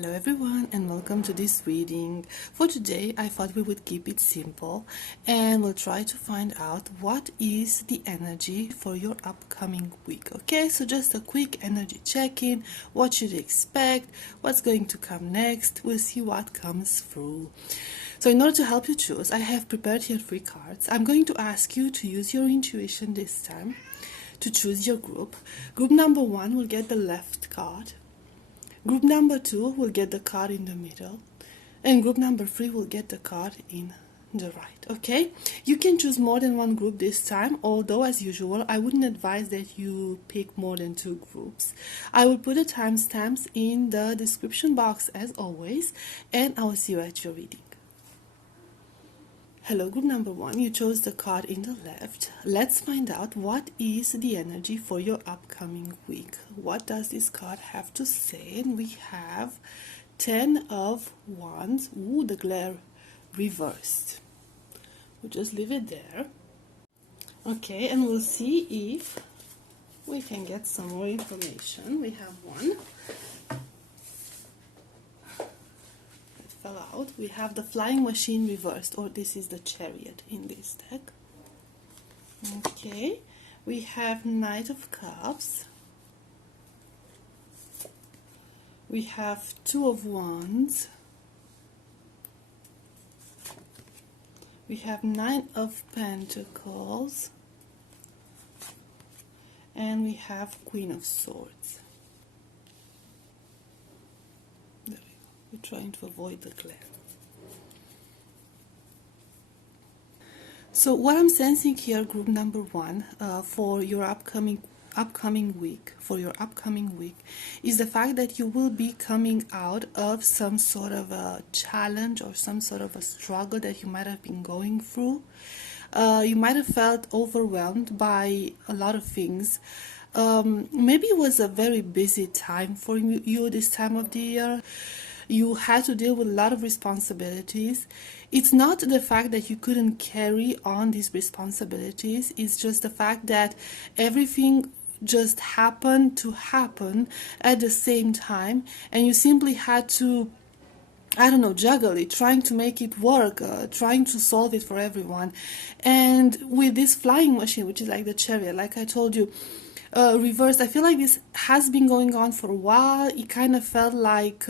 Hello everyone and welcome to this reading. For today I thought we would keep it simple and we'll try to find out what is the energy for your upcoming week. Okay, so just a quick energy check-in. What should you expect? What's going to come next? We'll see what comes through. So in order to help you choose, I have prepared here 3 cards. I'm going to ask you to use your intuition this time to choose your group. Group number 1 will get the left card. Group number 2 will get the card in the middle, and group number 3 will get the card in the right. Okay, you can choose more than one group this time, although as usual I wouldn't advise that you pick more than 2 groups. I will put the timestamps in the description box as always, and I will see you at your reading. Hello, group number 1, you chose the card in the left. Let's find out what is the energy for your upcoming week. What does this card have to say? And we have 10 of Wands. Ooh, the glare reversed. We'll just leave it there. Okay, and we'll see if we can get some more information. We have 1. Out. We have the flying machine reversed, or this is the chariot in this deck. Okay, we have Knight of Cups. We have 2 of Wands. We have 9 of Pentacles. And we have Queen of Swords. We're trying to avoid the glare. So what I'm sensing here, group number 1, for your upcoming week, is the fact that you will be coming out of some sort of a challenge or some sort of a struggle that you might have been going through. You might have felt overwhelmed by a lot of things. Maybe it was a very busy time for you this time of the year. You had to deal with a lot of responsibilities. It's not the fact that you couldn't carry on these responsibilities. It's just the fact that everything just happened to happen at the same time, and you simply had to, juggle it, trying to make it work, trying to solve it for everyone. And with this flying machine, which is like the chariot, like I told you, reversed, I feel like this has been going on for a while. It kind of felt like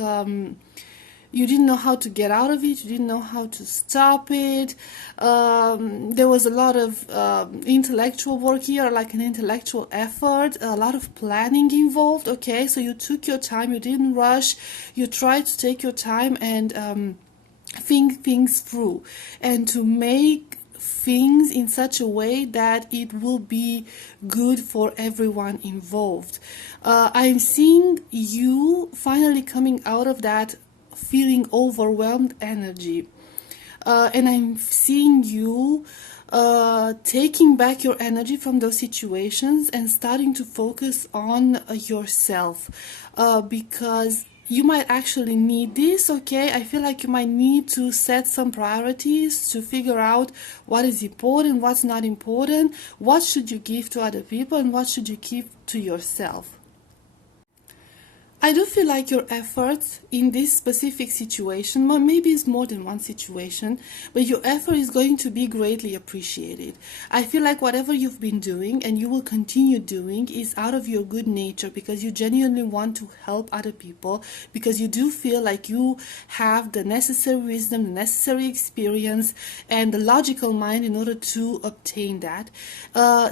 you didn't know how to get out of it, you didn't know how to stop it. There was a lot of intellectual work here, like an intellectual effort, a lot of planning involved. Okay, so you took your time, you didn't rush, you tried to take your time and think things through, and to make things in such a way that it will be good for everyone involved. I'm seeing you finally coming out of that feeling overwhelmed energy, and I'm seeing you taking back your energy from those situations and starting to focus on yourself, because you might actually need this. Okay, I feel like you might need to set some priorities to figure out what is important, what's not important, what should you give to other people, and what should you keep to yourself. I do feel like your efforts in this specific situation, well, maybe it's more than one situation, but your effort is going to be greatly appreciated. I feel like whatever you've been doing and you will continue doing is out of your good nature, because you genuinely want to help other people, because you do feel like you have the necessary wisdom, the necessary experience, and the logical mind in order to obtain that.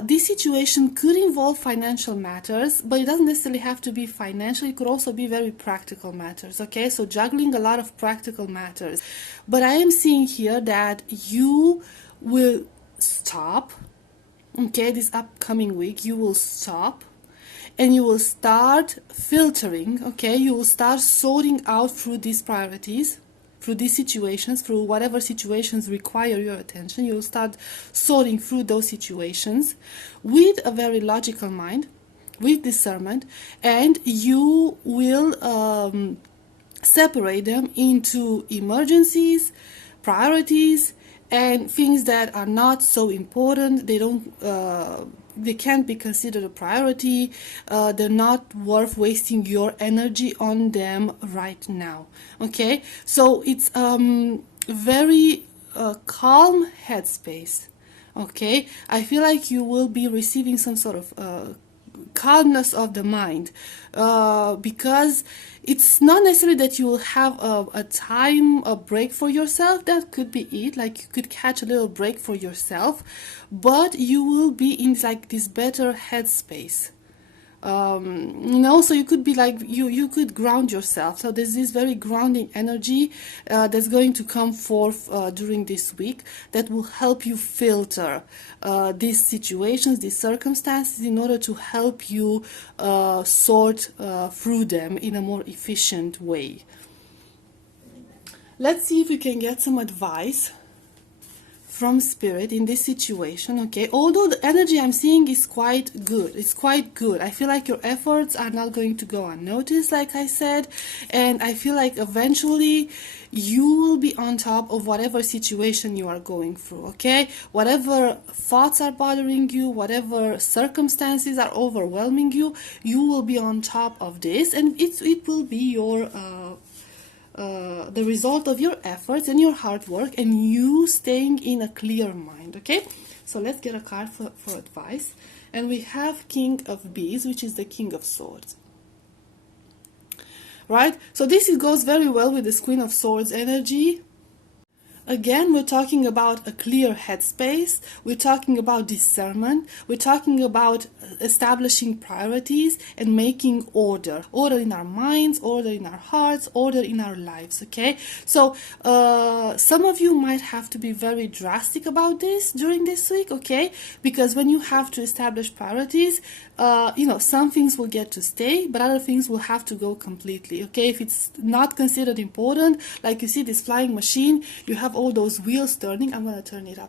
This situation could involve financial matters, but it doesn't necessarily have to be financial. It could also be very practical matters. Okay, so juggling a lot of practical matters, but I am seeing here that you will stop. Okay, this upcoming week you will stop and you will start filtering. Okay, you will start sorting out through these priorities, through these situations, through whatever situations require your attention. You will start sorting through those situations with a very logical mind, with discernment, and you will separate them into emergencies, priorities, and things that are not so important, they can't be considered a priority. They're not worth wasting your energy on them right now. Okay, so it's very calm headspace. Okay, I feel like you will be receiving some sort of calmness of the mind, because it's not necessarily that you will have a break for yourself. That could be it, like you could catch a little break for yourself, but you will be in like this better headspace. So you could be like, you could ground yourself. So there's this very grounding energy that's going to come forth during this week, that will help you filter these situations, these circumstances, in order to help you sort through them in a more efficient way. Let's see if we can get some advice from spirit in this situation. Okay, although the energy I'm seeing is quite good, I feel like your efforts are not going to go unnoticed, like I said, and I feel like eventually you will be on top of whatever situation you are going through. Okay, whatever thoughts are bothering you, whatever circumstances are overwhelming you, you will be on top of this, and it will be your the result of your efforts and your hard work, and you staying in a clear mind. Okay, so let's get a card for advice, and we have King of Bees, which is the King of Swords. Right, so this goes very well with this Queen of Swords energy. Again, we're talking about a clear headspace, we're talking about discernment, we're talking about establishing priorities and making order in our minds, order in our hearts, order in our lives. Okay, so some of you might have to be very drastic about this during this week. Okay, because when you have to establish priorities, some things will get to stay, but other things will have to go completely. Okay, if it's not considered important, like you see this flying machine, you have all those wheels turning. I'm going to turn it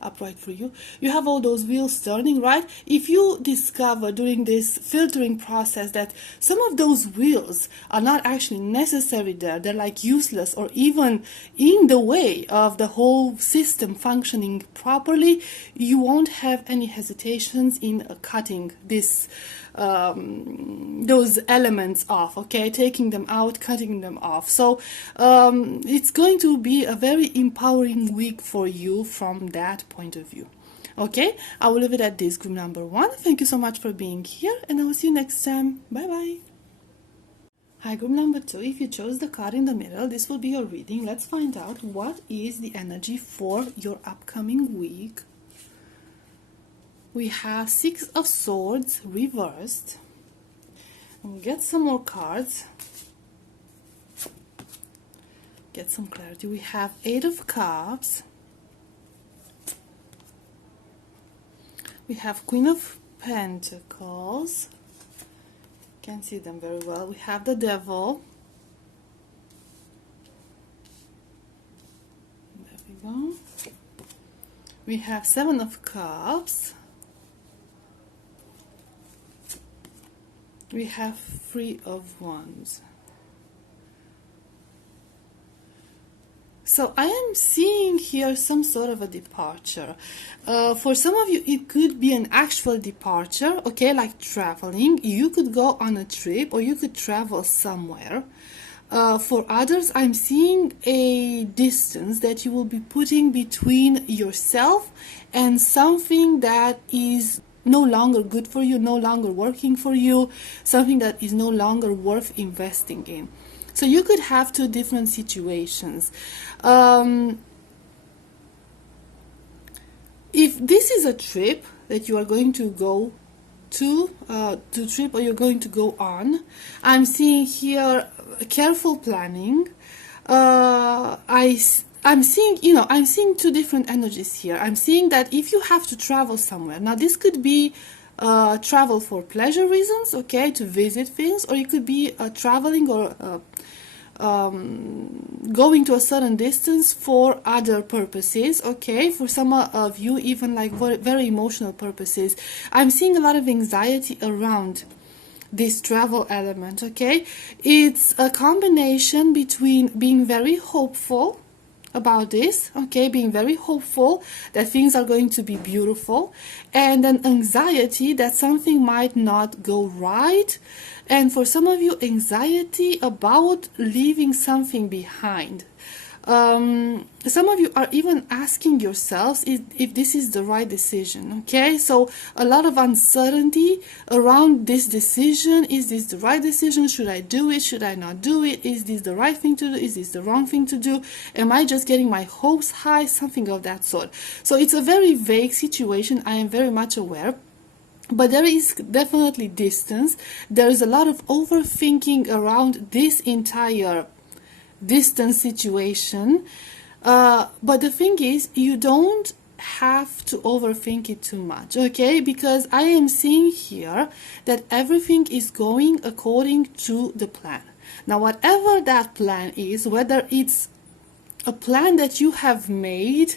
upright for you. You have all those wheels turning, right? If you discover during this filtering process that some of those wheels are not actually necessary there, they're like useless or even in the way of the whole system functioning properly, you won't have any hesitations in cutting this those elements off. Okay, taking them out, cutting them off. So it's going to be a very empowering week for you from that point of view. Okay, I will leave it at this, group number 1. Thank you so much for being here, and I will see you next time. Bye bye. Hi, group number 2. If you chose the card in the middle, this will be your reading. Let's find out what is the energy for your upcoming week. We have 6 of Swords reversed. We'll get some more cards. Get some clarity. We have 8 of Cups. We have Queen of Pentacles. Can't see them very well. We have the Devil. There we go. We have 7 of Cups. We have 3 of Wands. So I am seeing here some sort of a departure. For some of you, it could be an actual departure, okay, like traveling. You could go on a trip or you could travel somewhere. For others, I'm seeing a distance that you will be putting between yourself and something that is no longer good for you, no longer working for you, something that is no longer worth investing in. So you could have 2 different situations. If this is a trip that you are going to go to trip or you're going to go on, I'm seeing here careful planning. I'm seeing 2 different energies here. I'm seeing that if you have to travel somewhere, now this could be travel for pleasure reasons, okay, to visit things, or it could be traveling or going to a certain distance for other purposes, okay, for some of you even like very, very emotional purposes. I'm seeing a lot of anxiety around this travel element, okay. It's a combination between being very hopeful, about this, okay, being very hopeful that things are going to be beautiful, and then anxiety that something might not go right. And for some of you, anxiety about leaving something behind. Some of you are even asking yourselves if this is the right decision, okay? So a lot of uncertainty around this decision. Is this the right decision? Should I do it? Should I not do it? Is this the right thing to do? Is this the wrong thing to do? Am I just getting my hopes high? Something of that sort. So it's a very vague situation, I am very much aware. But there is definitely distance. There is a lot of overthinking around this entire distance situation, but the thing is, you don't have to overthink it too much, okay? Because I am seeing here that everything is going according to the plan. Now, whatever that plan is, whether it's a plan that you have made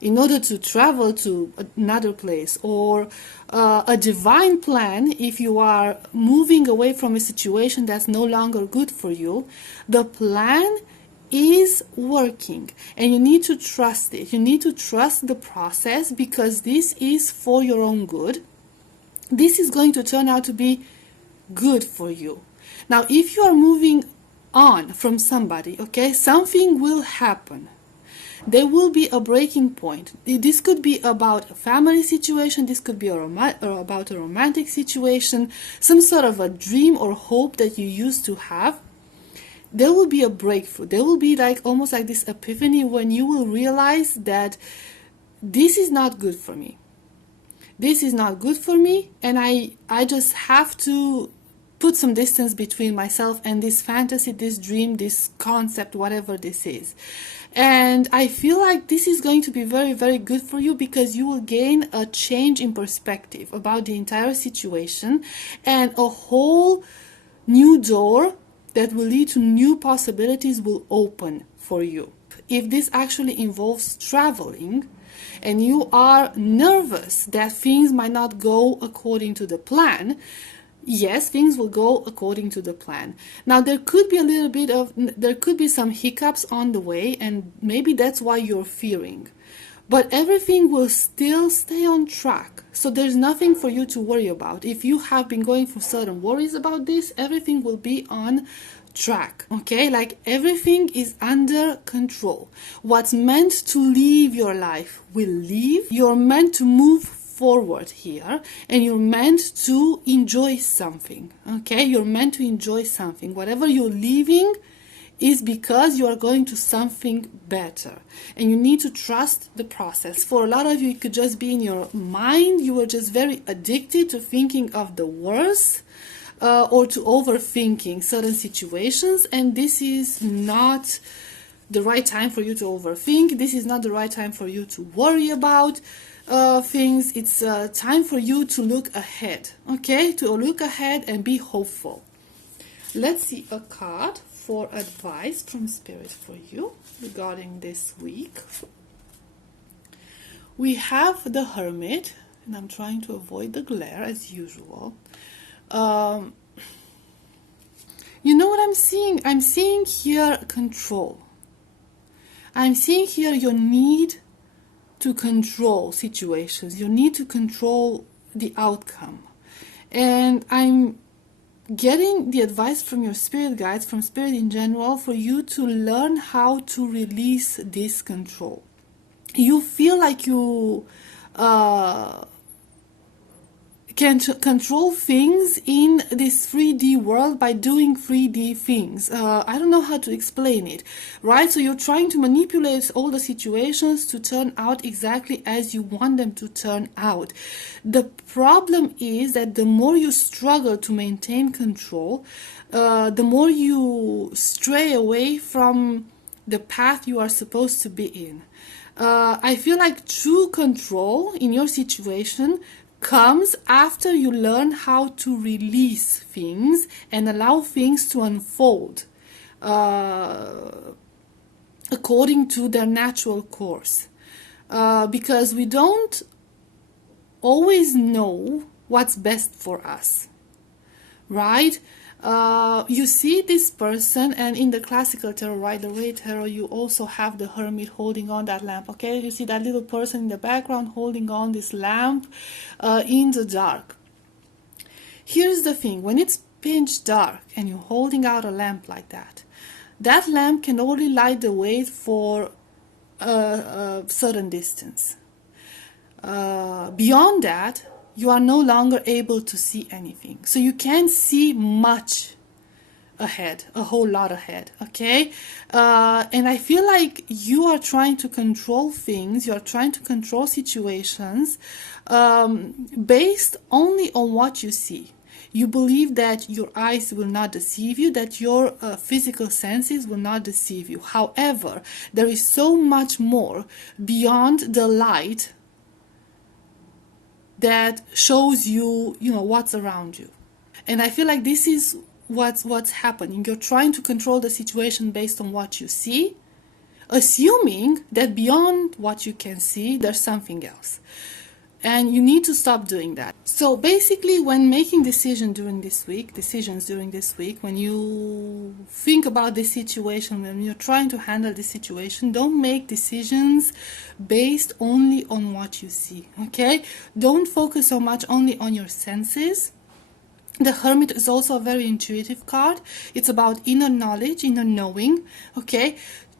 in order to travel to another place, or a divine plan if you are moving away from a situation that's no longer good for you, the plan is working and you need to trust it. You need to trust the process, because this is for your own good. This is going to turn out to be good for you. Now, if you are moving on from somebody, okay, something will happen. There will be a breaking point. This could be about a family situation, this could be about a romantic situation, some sort of a dream or hope that you used to have. There will be a breakthrough. There will be almost like this epiphany when you will realize that this is not good for me. This is not good for me, and I just have to put some distance between myself and this fantasy, this dream, this concept, whatever this is. And I feel like this is going to be very, very good for you, because you will gain a change in perspective about the entire situation, and a whole new door that will lead to new possibilities will open for you. If this actually involves traveling, and you are nervous that things might not go according to the plan, yes, things will go according to the plan. Now, there could be some hiccups on the way, and maybe that's why you're fearing. But everything will still stay on track. So there's nothing for you to worry about. If you have been going through certain worries about this, everything will be on track, okay? Like, everything is under control. What's meant to leave your life will leave. You're meant to move forward here, and you're meant to enjoy something, okay? You're meant to enjoy something. Whatever you're leaving is because you are going to something better, and you need to trust the process. For a lot of you, it could just be in your mind. You are just very addicted to thinking of the worst, or to overthinking certain situations, and this is not the right time for you to overthink. This is not the right time for you to worry about things. It's time for you to look ahead, okay? To look ahead and be hopeful. Let's see a card for advice from Spirit for you regarding this week. We have the Hermit, and I'm trying to avoid the glare as usual. You know what I'm seeing? I'm seeing here control. I'm seeing here your need to control situations. You need to control the outcome. And I'm getting the advice from your spirit guides, from Spirit in general, for you to learn how to release this control. You feel like you can control things in this 3D world by doing 3D things. I don't know how to explain it, right? So you're trying to manipulate all the situations to turn out exactly as you want them to turn out. The problem is that the more you struggle to maintain control, the more you stray away from the path you are supposed to be in. I feel like true control in your situation comes after you learn how to release things and allow things to unfold according to their natural course. Because we don't always know what's best for us, right? You see this person, and in the classical tarot, right, the red tarot, you also have the hermit holding on that lamp. Okay, you see that little person in the background holding on this lamp in the dark. Here's the thing: when it's pitch dark and you're holding out a lamp like that, that lamp can only light the way for a certain distance. Beyond that, you are no longer able to see anything. So you can't see much ahead, a whole lot ahead, okay? And I feel like you are trying to control things, you are trying to control situations based only on what you see. You believe that your eyes will not deceive you, that your physical senses will not deceive you. However, there is so much more beyond the light that shows you, what's around you. And I feel like this is what's happening. You're trying to control the situation based on what you see, assuming that beyond what you can see, there's something else. And you need to stop doing that. So basically, when making decisions during this week, when you think about this situation, when you're trying to handle this situation, don't make decisions based only on what you see, okay? Don't focus so much only on your senses. The Hermit is also a very intuitive card. It's about inner knowledge, inner knowing, okay?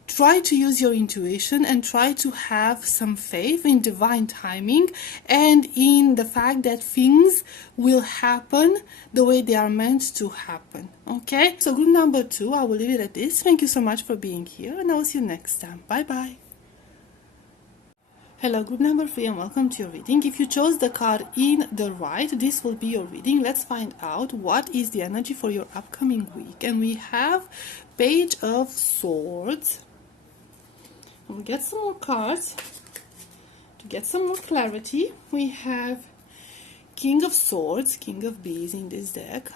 Try to use your intuition and try to have some faith in divine timing and in the fact that things will happen the way they are meant to happen. Okay? So group number 2, I will leave it at this. Thank you so much for being here, and I will see you next time. Bye bye. Hello, group number 3, and welcome to your reading. If you chose the card in the right, this will be your reading. Let's find out what is the energy for your upcoming week. And we have Page of Swords. We'll get some more cards to get some more clarity. We have King of Swords, King of Bees in this deck,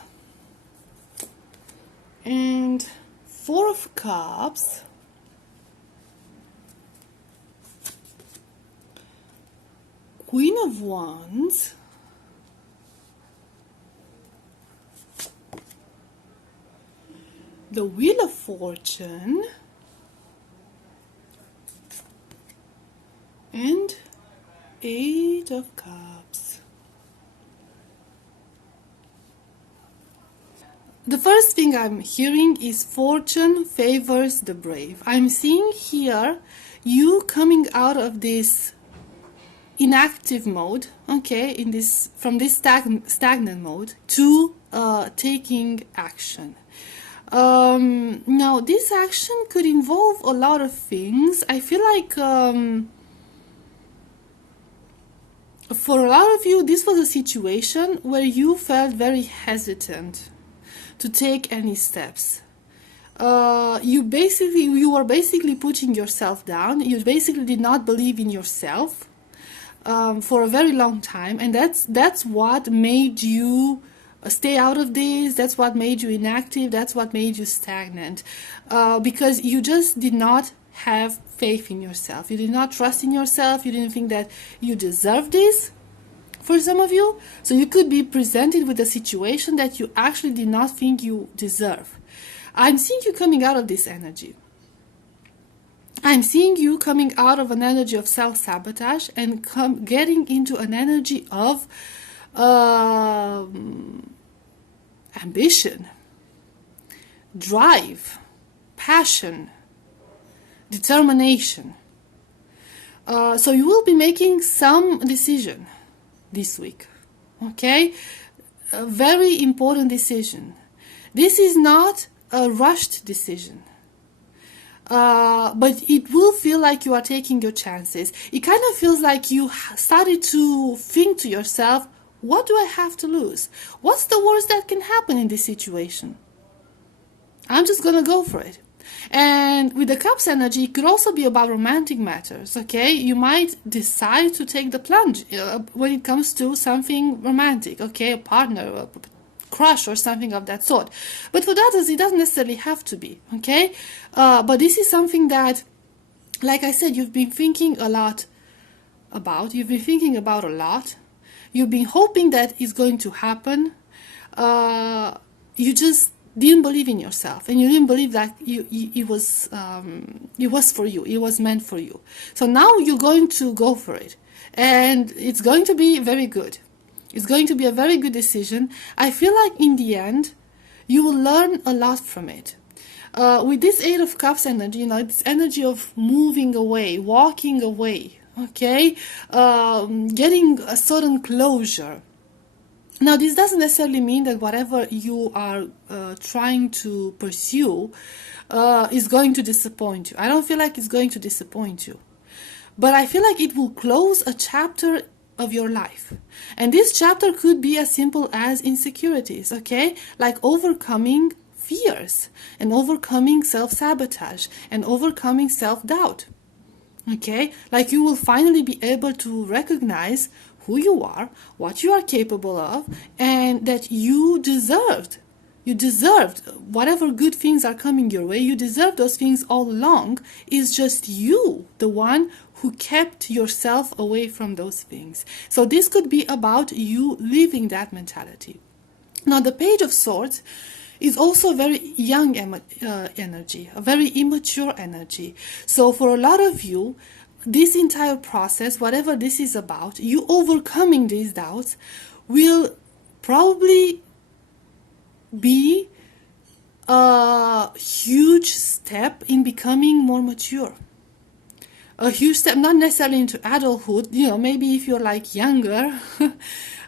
and Four of Cups, Queen of Wands, the Wheel of Fortune, and Eight of Cups. The first thing I'm hearing is fortune favors the brave. I'm seeing here you coming out of this inactive mode, okay, from this stagnant mode to taking action. Now this action could involve a lot of things. I feel like for a lot of you, this was a situation where you felt very hesitant to take any steps. You were basically putting yourself down. You basically did not believe in yourself for a very long time, and that's what made you stay out of this. That's what made you inactive. That's what made you stagnant, because you just did not have faith in yourself. You did not trust in yourself. You didn't think that you deserve this. For some of you, so you could be presented with a situation that you actually did not think you deserve. I'm seeing you coming out of this energy. I'm seeing you coming out of an energy of self-sabotage and getting into an energy of ambition, drive, passion, determination. So you will be making some decision this week, okay? A very important decision. This is not a rushed decision, but it will feel like you are taking your chances. It kind of feels like you started to think to yourself, what do I have to lose? What's the worst that can happen in this situation? I'm just gonna go for it. And with the Cups energy, it could also be about romantic matters, okay? You might decide to take the plunge when it comes to something romantic, okay? A partner, a crush, or something of that sort. But for others, it doesn't necessarily have to be, okay? But this is something that, like I said, you've been thinking a lot about. You've been thinking about a lot. You've been hoping that it's going to happen. You just didn't believe in yourself, and you didn't believe that it was for you, it was meant for you. So now you're going to go for it, and it's going to be very good. It's going to be a very good decision. I feel like in the end you will learn a lot from it. With this Eight of Cups energy, this energy of moving away, walking away, okay, getting a certain closure. Now, this doesn't necessarily mean that whatever you are trying to pursue is going to disappoint you. I don't feel like it's going to disappoint you. But I feel like it will close a chapter of your life. And this chapter could be as simple as insecurities, okay? Like overcoming fears and overcoming self-sabotage and overcoming self-doubt, okay? Like you will finally be able to recognize who you are, what you are capable of, and that you deserved whatever good things are coming your way. You deserve those things all along. It's just you, the one who kept yourself away from those things. So this could be about you leaving that mentality. Now, the Page of Swords is also a very young energy, a very immature energy. So for a lot of you, this entire process, whatever this is about, you overcoming these doubts will probably be a huge step in becoming more mature. A huge step, not necessarily into adulthood, maybe if you're like younger,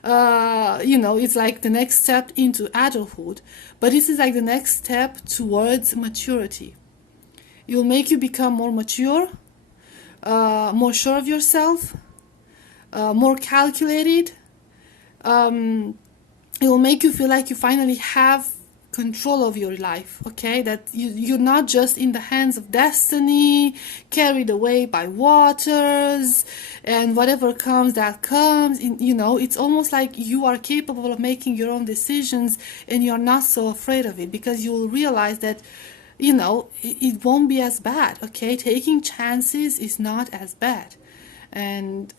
it's like the next step into adulthood, but this is like the next step towards maturity. It will make you become more mature, more sure of yourself, more calculated. It will make you feel like you finally have control of your life, okay? That you're not just in the hands of destiny, carried away by waters, and whatever comes, that comes. It's almost like you are capable of making your own decisions, and you're not so afraid of it, because you will realize that it won't be as bad, okay? Taking chances is not as bad. And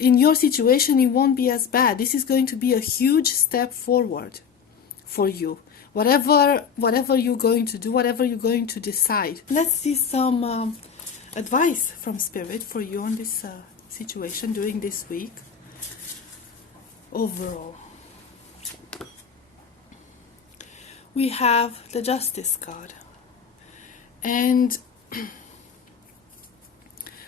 in your situation, it won't be as bad. This is going to be a huge step forward for you. Whatever you're going to do, whatever you're going to decide. Let's see some advice from Spirit for you on this situation during this week. Overall, we have the Justice card. And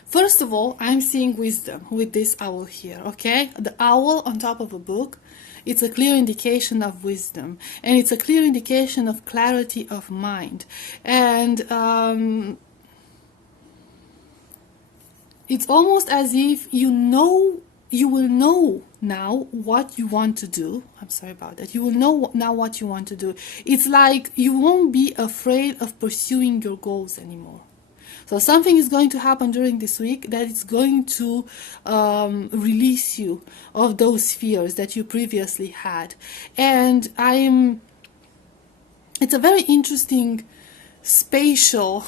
first of all, I'm seeing wisdom with this owl here, okay? The owl on top of a book, it's a clear indication of wisdom, and it's a clear indication of clarity of mind. And it's almost as if you will know now what you want to do. I'm sorry about that. You will know now what you want to do. It's like you won't be afraid of pursuing your goals anymore. So something is going to happen during this week that is going to release you of those fears that you previously had. And it's a very interesting spatial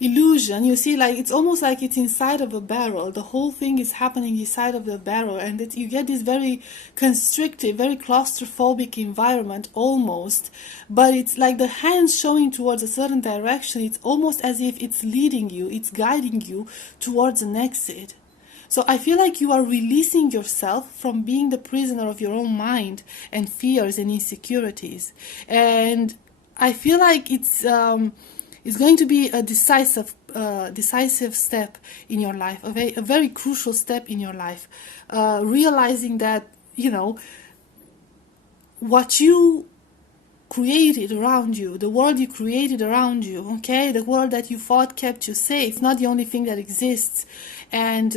illusion. You see, like it's almost like it's inside of a barrel. The whole thing is happening inside of the barrel, and you get this very constrictive, very claustrophobic environment almost, but it's like the hands showing towards a certain direction. It's almost as if it's leading you, it's guiding you towards an exit. So I feel like you are releasing yourself from being the prisoner of your own mind and fears and insecurities. And I feel like it's going to be a decisive step in your life, a very crucial step in your life. Realizing that, what you created around you, the world you created around you, okay, the world that you thought kept you safe, not the only thing that exists. And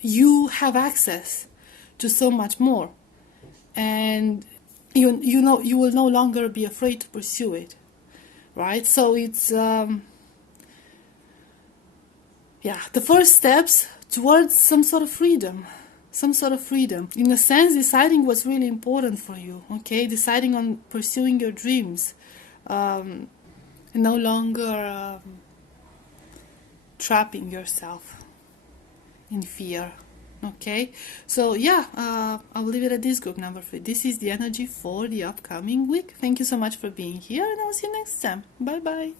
you have access to so much more. And you will no longer be afraid to pursue it. Right? So it's, the first steps towards some sort of freedom. In a sense, deciding what's really important for you, okay? Deciding on pursuing your dreams. And no longer trapping yourself in fear Okay, so yeah, I'll leave it at this, group number 3. This is the energy for the upcoming week. Thank you so much for being here, and I'll see you next time. Bye bye.